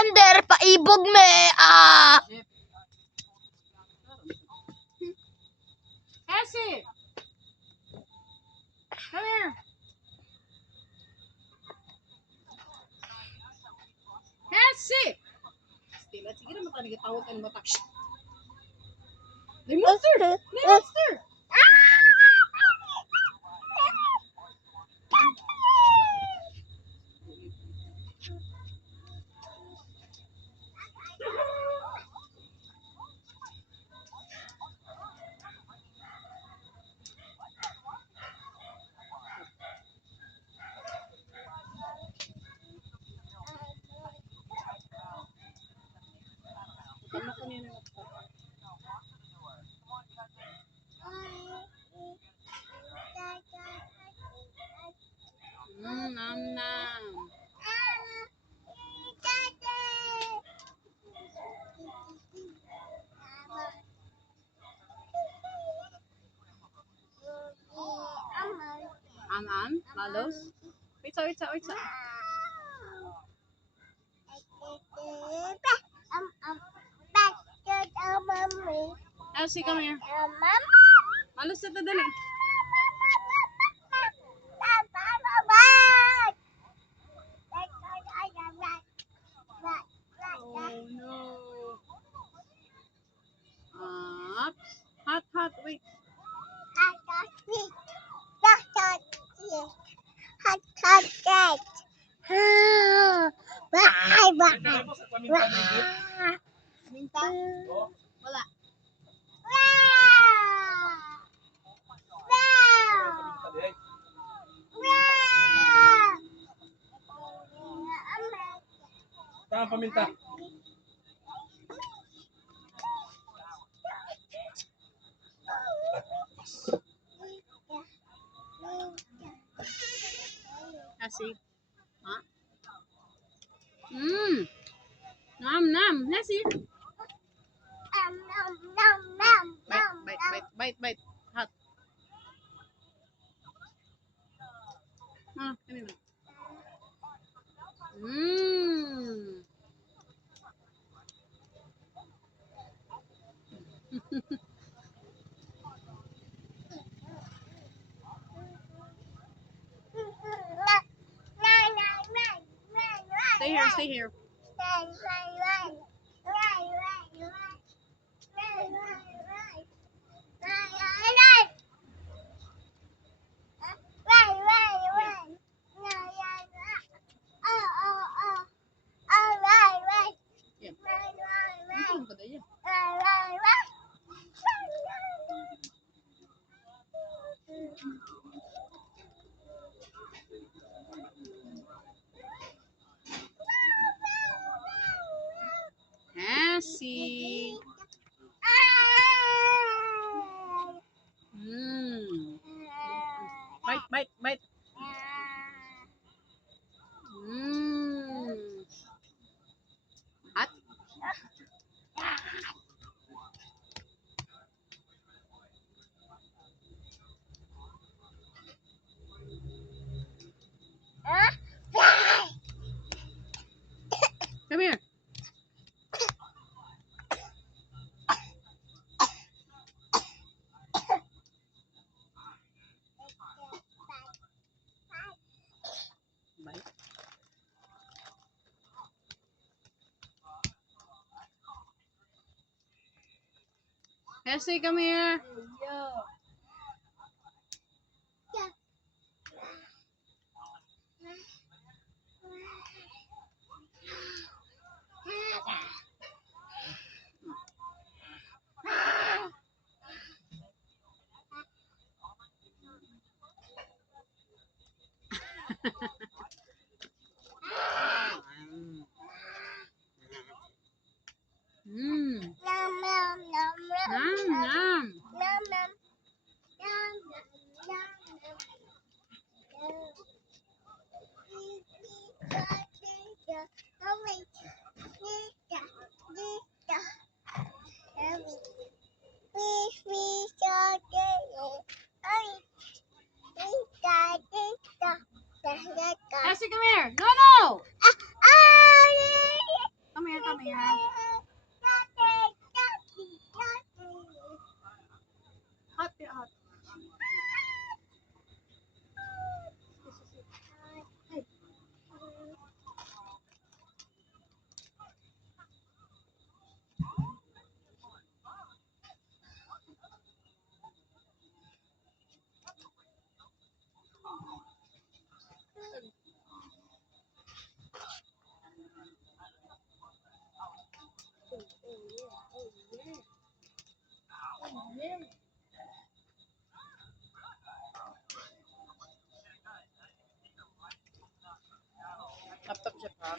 Alexander, paibog me. Cassie! Come here. Cassie! Sige naman tayo nagtawag ka ng mata. May monster! May monster! Nam nam. Malos? Wait sa. Elsie, come here. Malos na dali. Oh no. Hot, wait. Minta? Wala. Saan paminta? Cassie. Ha? Nam. Cassie. Bite. Hot. Kanina. Stay here. Cassie. Bite. Hot. Come here. Bite. Cassie, come here. Nam. Cassie, come here. No. Laptop siya pa.